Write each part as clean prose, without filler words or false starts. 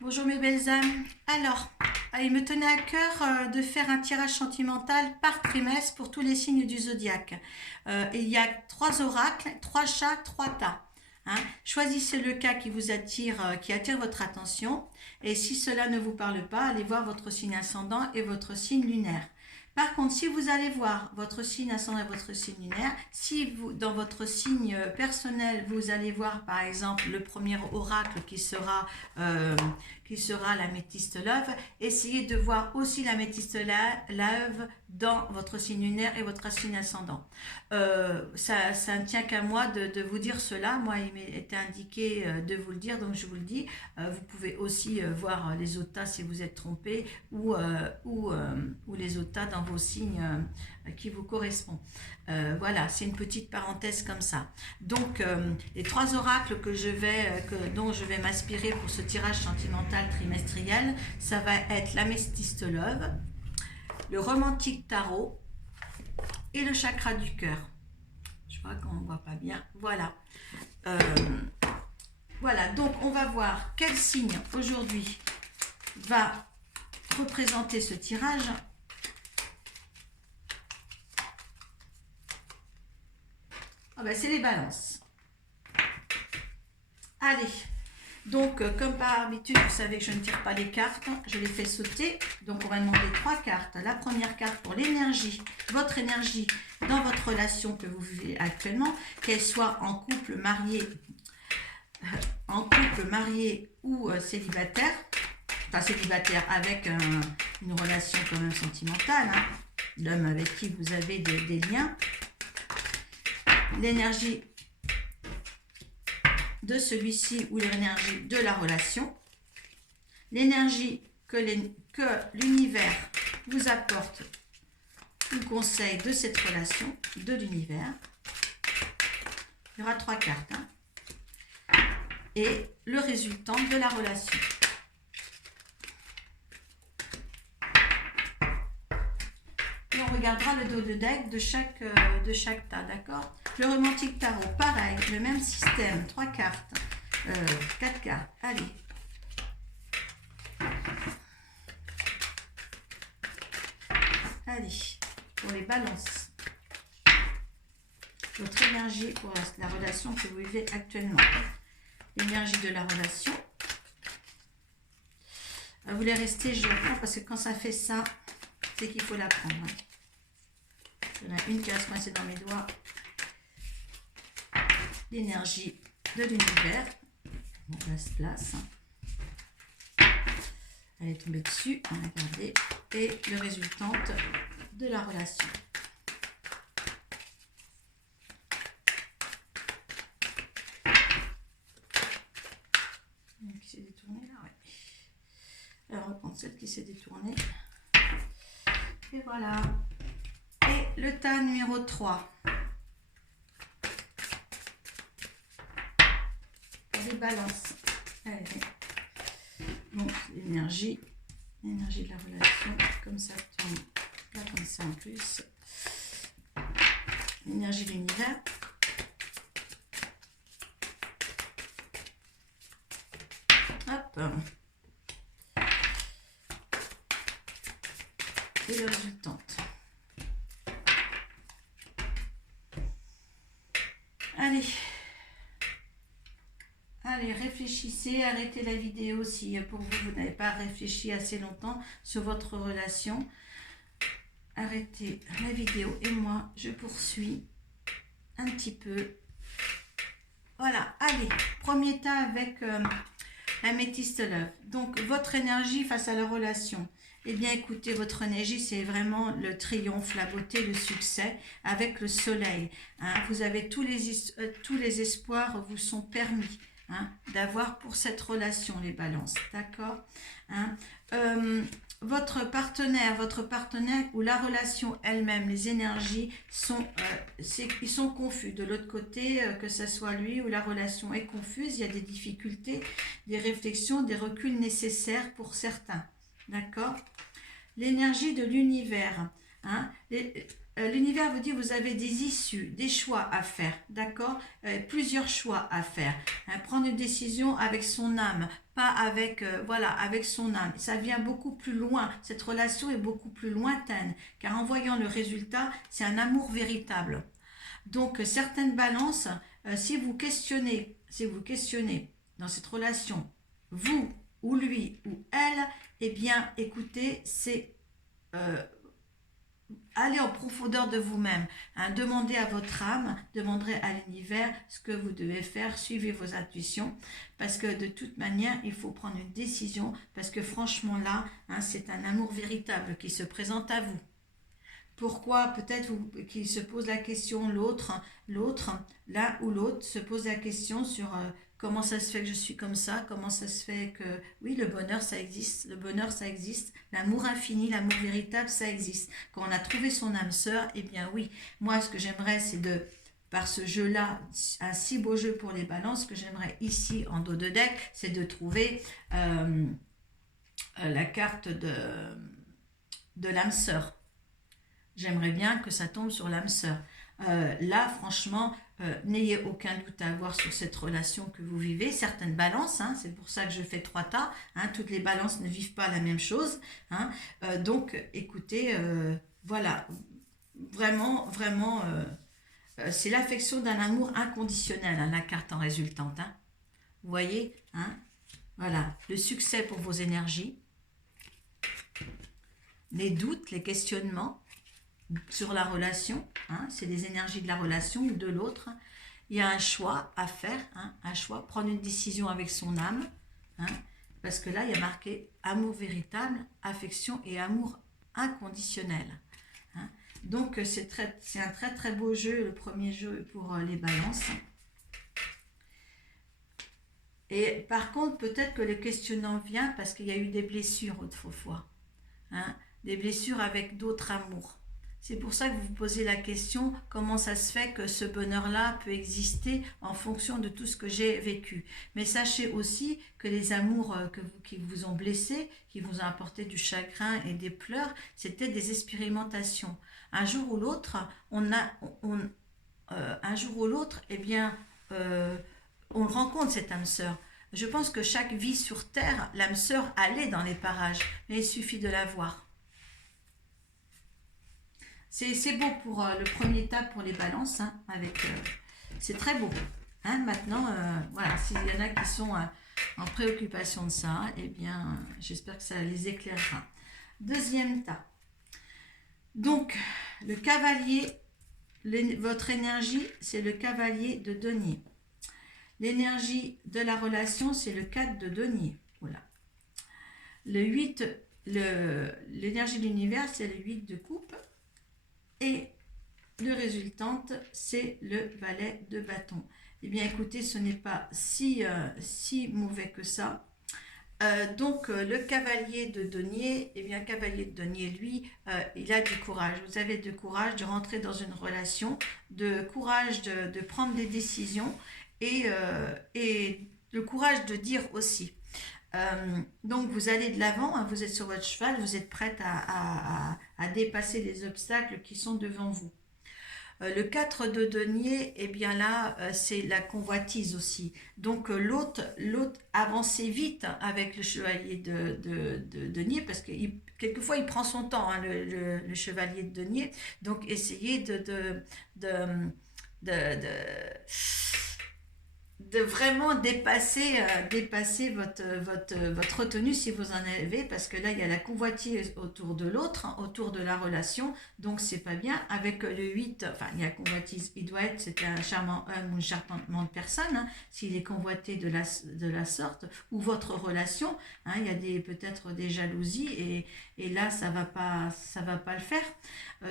Bonjour mes belles âmes. Alors, il me tenait à cœur de faire un tirage sentimental par trimestre pour tous les signes du zodiaque. Il y a 3 oracles, 3 chats, 3 tas. Hein. Choisissez le cas qui vous attire, qui attire votre attention. Et si cela ne vous parle pas, allez voir votre signe ascendant et votre signe lunaire. Par contre, si vous allez voir votre signe ascendant et votre signe lunaire, si vous, dans votre signe personnel, vous allez voir par exemple le premier oracle qui sera l'améthyste love, essayez de voir aussi l'améthyste love dans votre signe lunaire et votre signe ascendant. Ça ne tient qu'à moi de vous dire cela. Moi, il m'était indiqué de vous le dire, donc je vous le dis. Vous pouvez aussi voir les autres tas si vous êtes trompé ou les autres tas dans vos signes qui vous correspondent. Voilà, c'est une petite parenthèse comme ça. Donc, les 3 oracles dont je vais m'inspirer pour ce tirage sentimental trimestriel, ça va être l'améthyste love, le romantique tarot et le chakra du cœur. Je crois qu'on ne voit pas bien. Voilà. Voilà, donc on va voir quel signe aujourd'hui va représenter ce tirage. C'est les balances. Allez, donc comme par habitude, vous savez que je ne tire pas les cartes, je les fais sauter. Donc on va demander 3 cartes. La première carte pour l'énergie, votre énergie dans votre relation que vous vivez actuellement, qu'elle soit en couple, marié ou célibataire. Enfin célibataire avec une relation quand même sentimentale, hein, l'homme avec qui vous avez des liens. L'énergie de celui-ci ou l'énergie de la relation, l'énergie que l'univers vous apporte ou conseille de cette relation, de l'univers. Il y aura 3 cartes. Hein. Et le résultant de la relation. Et on regardera le dos de deck de chaque tas, d'accord? Le romantique tarot, pareil, le même système, 3 cartes, 4 cartes, allez. Allez, pour les balances. Votre énergie pour la relation que vous vivez actuellement. L'énergie de la relation. Vous voulez rester, je la prends parce que quand ça fait ça, c'est qu'il faut la prendre. Hein. Il y en a une qui reste coincée dans mes doigts. L'énergie de l'univers. On laisse place. Elle est tombée dessus, on a regardé. Et le résultante de la relation. Qui s'est détournée là, ouais. Alors on va prendre celle qui s'est détournée. Et voilà. Et le tas numéro 3. Des balances. Allez. Donc l'énergie de la relation, comme ça tombe là comme ça en plus. L'énergie de l'univers. Hop. Et le résultante. Allez, réfléchissez, arrêtez la vidéo si pour vous n'avez pas réfléchi assez longtemps sur votre relation. Arrêtez la vidéo et moi je poursuis un petit peu. Voilà, allez, premier tas avec l'améthyste love. Donc votre énergie face à la relation. Eh bien écoutez, votre énergie c'est vraiment le triomphe, la beauté, le succès avec le soleil. Hein. Vous avez tous les espoirs vous sont permis. Hein, d'avoir pour cette relation les balances, d'accord, hein, votre partenaire ou la relation elle-même, les énergies ils sont confus de l'autre côté, que ce soit lui ou la relation est confuse, il y a des difficultés, des réflexions, des reculs nécessaires pour certains, d'accord. L'énergie de l'univers, hein, l'univers vous dit vous avez des issues, des choix à faire, d'accord? Plusieurs choix à faire. Hein, prendre une décision avec son âme, pas avec, voilà, avec son âme. Ça vient beaucoup plus loin. Cette relation est beaucoup plus lointaine, car en voyant le résultat, c'est un amour véritable. Donc, certaines balances, si vous questionnez dans cette relation, vous ou lui ou elle, eh bien, écoutez, c'est euh, allez en profondeur de vous-même, hein, demandez à votre âme, demandez à l'univers ce que vous devez faire, suivez vos intuitions, parce que de toute manière, il faut prendre une décision, parce que franchement là, hein, c'est un amour véritable qui se présente à vous. Pourquoi peut-être qu'il se pose la question, l'un ou l'autre se pose la question sur comment ça se fait que je suis comme ça, comment ça se fait que, oui, le bonheur ça existe, l'amour infini, l'amour véritable ça existe. Quand on a trouvé son âme sœur, eh bien oui, moi ce que j'aimerais c'est de, par ce jeu-là, un si beau jeu pour les balances, ce que j'aimerais ici en dos de deck, c'est de trouver la carte de l'âme sœur. J'aimerais bien que ça tombe sur l'âme sœur. Là, franchement, n'ayez aucun doute à avoir sur cette relation que vous vivez. Certaines balances, hein, c'est pour ça que je fais 3 tas. Hein, toutes les balances ne vivent pas la même chose. Hein, donc, écoutez, voilà, vraiment, vraiment, c'est l'affection d'un amour inconditionnel, hein, la carte en résultante. Hein. Vous voyez, hein, voilà, le succès pour vos énergies, les doutes, les questionnements sur la relation, hein, c'est les énergies de la relation ou de l'autre. Il y a un choix à faire, hein, un choix, prendre une décision avec son âme, hein, parce que là, il y a marqué amour véritable, affection et amour inconditionnel. Hein. Donc, c'est un très très beau jeu, le premier jeu pour les balances. Et par contre, peut-être que le questionnement vient parce qu'il y a eu des blessures autrefois, hein, des blessures avec d'autres amours. C'est pour ça que vous vous posez la question, comment ça se fait que ce bonheur-là peut exister en fonction de tout ce que j'ai vécu. Mais sachez aussi que les amours qui vous ont blessé, qui vous ont apporté du chagrin et des pleurs, c'était des expérimentations. Un jour ou l'autre, un jour ou l'autre, eh bien, on rencontre cette âme sœur. Je pense que chaque vie sur Terre, l'âme sœur allait dans les parages, mais il suffit de la voir. C'est beau pour le premier tas pour les balances, hein, c'est très beau. Hein, maintenant, voilà, s'il y en a qui sont en préoccupation de ça, eh bien, j'espère que ça les éclairera. Deuxième tas. Donc, le cavalier, votre énergie, c'est le cavalier de denier. L'énergie de la relation, c'est le 4 de denier. Voilà. Le 8, l'énergie de l'univers, c'est le 8 de coupe. Et le résultante, c'est le valet de bâton. Eh bien, écoutez, ce n'est pas si mauvais que ça. Donc, le cavalier de denier, eh bien, cavalier de denier, lui, il a du courage. Vous avez du courage de rentrer dans une relation, de courage de prendre des décisions et le courage de dire aussi. Donc vous allez de l'avant, hein, vous êtes sur votre cheval, vous êtes prête à dépasser les obstacles qui sont devant vous. Le 4 de denier, eh bien là, c'est la convoitise aussi. Donc l'autre avancez vite avec le chevalier de denier, parce que quelquefois il prend son temps, hein, le chevalier de denier. Donc essayez de vraiment dépasser votre retenue si vous en avez, parce que là il y a la convoitise autour de l'autre, hein, autour de la relation, donc c'est pas bien. Avec le 8, enfin il y a convoitise, c'était un charmant homme ou une charmante personne, hein, s'il est convoité de la sorte, ou votre relation, hein, il y a peut-être des jalousies et là ça va pas le faire.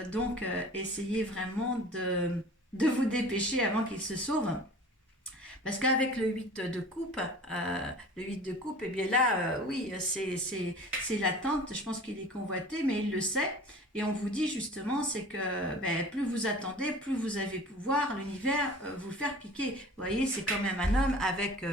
Donc essayez vraiment de vous dépêcher avant qu'il se sauve. Parce qu'avec le 8 de coupe, eh bien là, oui, c'est l'attente. Je pense qu'il est convoité, mais il le sait. Et on vous dit justement, c'est que plus vous attendez, plus vous avez pouvoir, l'univers vous faire piquer. Vous voyez, c'est quand même un homme avec...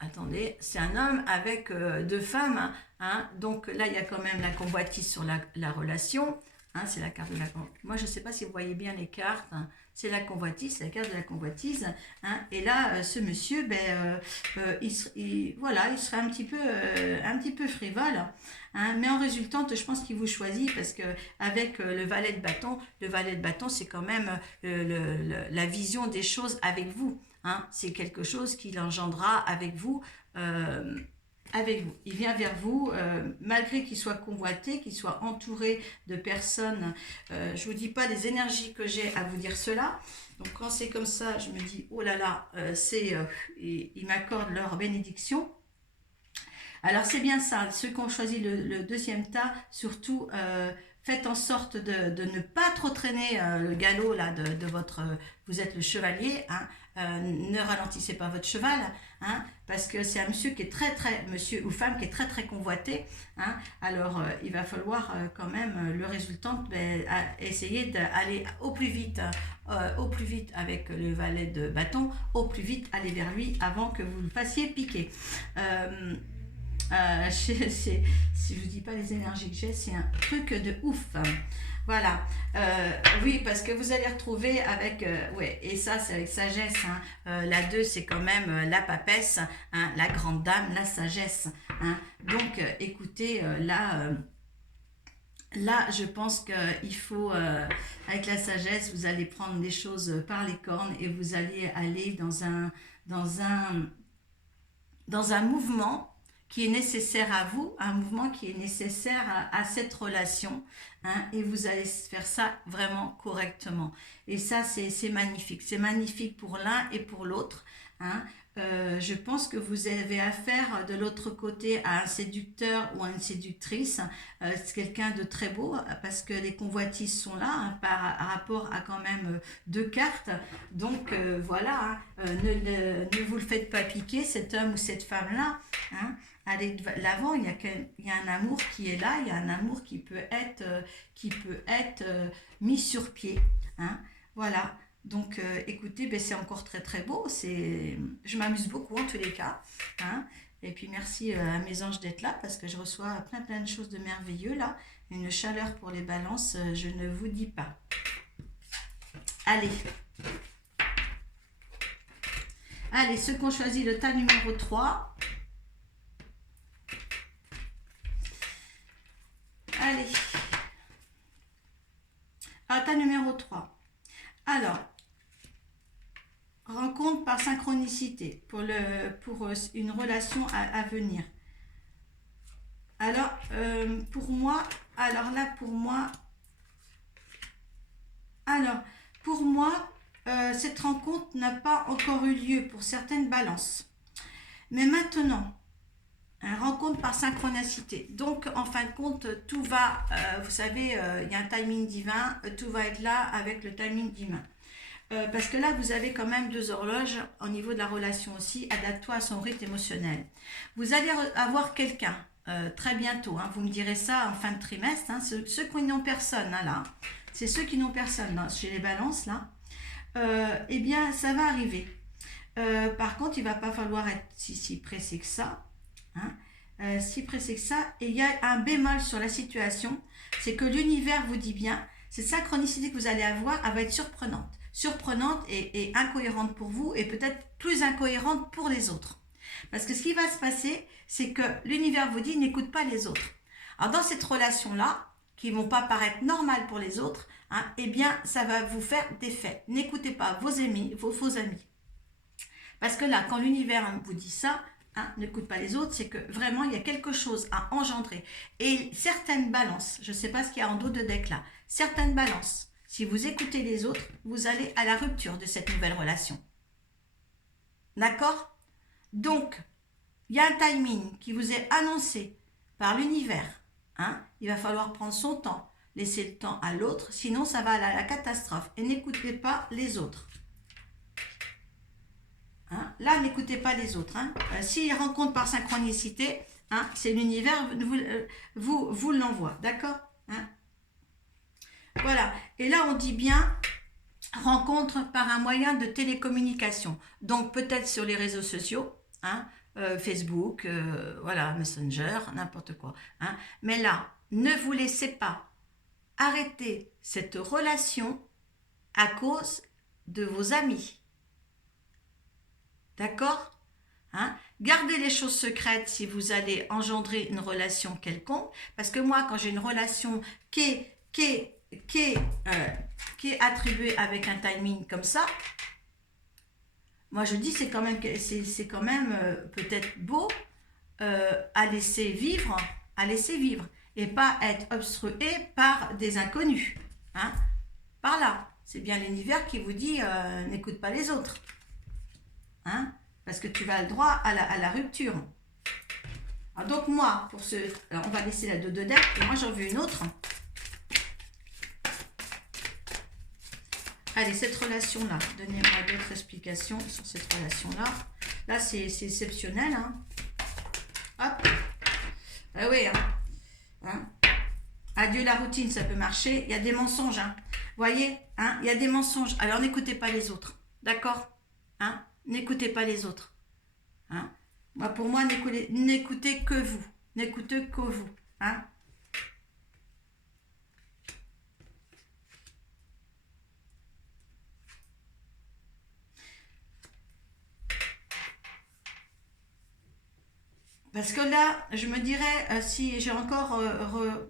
attendez, c'est un homme avec 2 femmes. Hein. Donc là, il y a quand même la convoitise sur la relation. Hein, c'est la carte de la convoitise. Moi, je ne sais pas si vous voyez bien les cartes. Hein. C'est la convoitise, c'est la carte de la convoitise. Hein. Et là, ce monsieur, voilà, il serait un petit peu frivole. Hein. Mais en résultante, je pense qu'il vous choisit parce que avec le valet de bâton, c'est quand même la vision des choses avec vous. Hein. C'est quelque chose qu'il engendrera avec vous. Il vient vers vous, malgré qu'il soit convoité, qu'il soit entouré de personnes. Je vous dis pas les énergies que j'ai à vous dire cela. Donc quand c'est comme ça, je me dis, oh là là, ils m'accordent leur bénédiction. Alors c'est bien ça, ceux qui ont choisi le deuxième tas, surtout faites en sorte de ne pas trop traîner le galop là, de votre... vous êtes le chevalier, hein, ne ralentissez pas votre cheval, hein, parce que c'est un monsieur qui est monsieur ou femme qui est très convoité, hein, alors il va falloir quand même le résultat, essayer d'aller au plus vite avec le valet de bâton, au plus vite aller vers lui avant que vous le fassiez piquer. Si je vous dis pas les énergies que j'ai, c'est un truc de ouf. Voilà. Oui, parce que vous allez retrouver avec... ouais, et ça, c'est avec sagesse. Hein. La 2, c'est quand même la papesse, hein, la grande dame, la sagesse. Hein. Donc, écoutez, là, je pense qu'il faut, avec la sagesse, vous allez prendre les choses par les cornes et vous allez aller dans un mouvement qui est nécessaire à vous, un mouvement qui est nécessaire à cette relation, hein, et vous allez faire ça vraiment correctement. Et ça, c'est magnifique. C'est magnifique pour l'un et pour l'autre. Hein. Je pense que vous avez affaire de l'autre côté à un séducteur ou à une séductrice, c'est quelqu'un de très beau, parce que les convoitises sont là, hein, par rapport à quand même deux cartes. Donc voilà, hein, ne vous le faites pas piquer, cet homme ou cette femme-là. Hein. Allez de l'avant, il y a un amour qui est là, il y a un amour qui peut être mis sur pied. Hein. Voilà. Donc, écoutez, c'est encore très beau. Je m'amuse beaucoup en tous les cas. Hein. Et puis, merci à mes anges d'être là parce que je reçois plein de choses de merveilleux là. Une chaleur pour les balances, je ne vous dis pas. Allez. Allez, ceux qui ont choisi le tas numéro 3. Allez. Tas numéro 3. Alors, rencontre par synchronicité pour une relation à venir. Alors, pour moi, cette rencontre n'a pas encore eu lieu pour certaines balances. Mais maintenant, rencontre par synchronicité. Donc, en fin de compte, tout va, vous savez, il y a un timing divin, tout va être là avec le timing divin. Parce que là, vous avez quand même 2 horloges au niveau de la relation aussi, adapte-toi à son rythme émotionnel. Vous allez avoir quelqu'un très bientôt, hein, vous me direz ça en fin de trimestre, hein, ceux qui n'ont personne, hein, là, c'est ceux qui n'ont personne, là, chez les balances, là, eh bien, ça va arriver. Par contre, il ne va pas falloir être si pressé que ça, hein, si pressé que ça, et il y a un bémol sur la situation, c'est que l'univers vous dit bien, cette synchronicité que vous allez avoir, elle va être surprenante et incohérente pour vous et peut-être plus incohérente pour les autres. Parce que ce qui va se passer, c'est que l'univers vous dit n'écoute pas les autres. Alors dans cette relation-là, qui ne vont pas paraître normales pour les autres, hein, eh bien ça va vous faire des faits. N'écoutez pas vos faux amis. Parce que là, quand l'univers vous dit ça, hein, n'écoute pas les autres, c'est que vraiment il y a quelque chose à engendrer. Et certaines balances, je ne sais pas ce qu'il y a en dos de deck là, certaines balances, si vous écoutez les autres, vous allez à la rupture de cette nouvelle relation. D'accord? Donc, il y a un timing qui vous est annoncé par l'univers. Hein? Il va falloir prendre son temps, laisser le temps à l'autre, sinon ça va à la catastrophe. Et n'écoutez pas les autres. Hein? Là, n'écoutez pas les autres. Hein? S'ils rencontrent par synchronicité, hein, c'est l'univers vous l'envoie. D'accord? Hein? Voilà, et là on dit bien rencontre par un moyen de télécommunication, donc peut-être sur les réseaux sociaux, hein, Facebook, voilà, Messenger, n'importe quoi. Hein. Mais là, ne vous laissez pas arrêter cette relation à cause de vos amis. D'accord? Hein? Gardez les choses secrètes si vous allez engendrer une relation quelconque, parce que moi, quand j'ai une relation qui est attribuée avec un timing comme ça, moi je dis c'est quand même peut-être beau à laisser vivre, et pas être obstrué par des inconnus. Hein? Par là, c'est bien l'univers qui vous dit n'écoute pas les autres. Hein? Parce que tu vas le droit à la rupture. Alors donc moi, alors on va laisser la 2 de dette, et moi j'en veux une autre. Allez, cette relation-là, donnez-moi d'autres explications sur cette relation-là. Là, c'est exceptionnel. Hein. Hop. Ah oui. Hein. Adieu la routine, ça peut marcher. Il y a des mensonges. Hein. Vous voyez, hein, il y a des mensonges. Alors, n'écoutez pas les autres. D'accord? Hein? N'écoutez pas les autres. Hein? Moi, pour moi, n'écoutez que vous. N'écoutez que vous. Hein? Parce que là, je me dirais, si j'ai encore,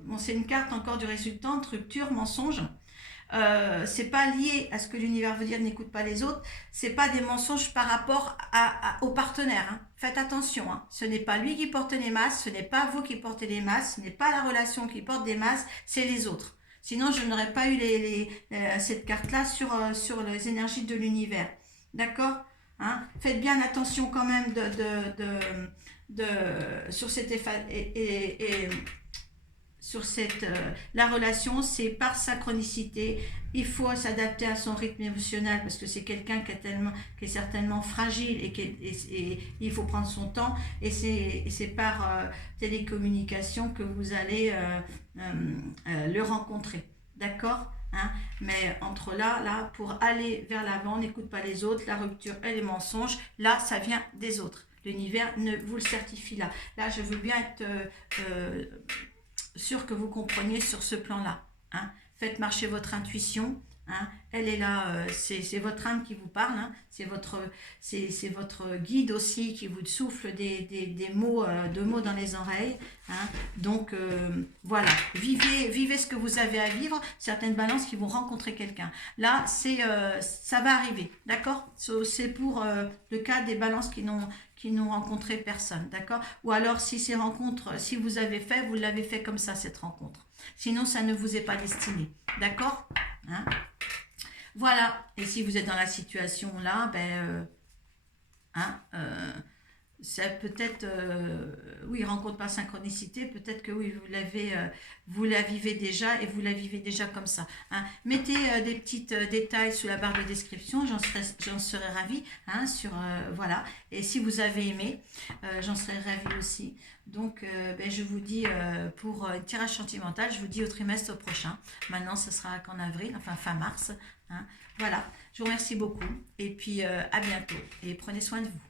bon, c'est une carte encore du résultant, rupture, mensonge. C'est pas lié à ce que l'univers veut dire, n'écoute pas les autres. C'est pas des mensonges par rapport au partenaire. Hein. Faites attention. Hein. Ce n'est pas lui qui porte les masses, ce n'est pas vous qui portez les masses, ce n'est pas la relation qui porte des masses, c'est les autres. Sinon, je n'aurais pas eu cette carte-là sur les énergies de l'univers. D'accord? Hein? Faites bien attention quand même sur cette la relation, c'est par synchronicité. Il faut s'adapter à son rythme émotionnel parce que c'est quelqu'un qui est certainement fragile et il faut prendre son temps. Et c'est par télécommunication que vous allez le rencontrer. D'accord? Hein? Mais entre là, pour aller vers l'avant, n'écoute pas les autres, la rupture et les mensonges, là, ça vient des autres. L'univers vous le certifie là. Là, je veux bien être sûr que vous compreniez sur ce plan-là. Hein. Faites marcher votre intuition. Hein. Elle est là, c'est votre âme qui vous parle. Hein. C'est votre guide aussi qui vous souffle des mots, mots dans les oreilles. Hein. Donc voilà, vivez ce que vous avez à vivre. Certaines balances qui vont rencontrer quelqu'un. Là, ça va arriver, d'accord? C'est pour le cas des balances qui n'ont rencontré personne, d'accord? Ou alors si ces rencontres, si vous l'avez fait comme ça, cette rencontre. Sinon, ça ne vous est pas destiné, d'accord? Hein? Voilà, et si vous êtes dans la situation là, ça peut-être, oui, rencontre par synchronicité, peut-être que oui, vous la vivez déjà et vous la vivez déjà comme ça. Hein. Mettez des petits détails sous la barre de description, j'en serais ravie. Hein, voilà, et si vous avez aimé, j'en serais ravie aussi. Donc, je vous dis, pour un tirage sentimental, je vous dis au trimestre prochain. Maintenant, ce sera qu'en avril, enfin fin mars. Hein. Voilà, je vous remercie beaucoup et puis à bientôt et prenez soin de vous.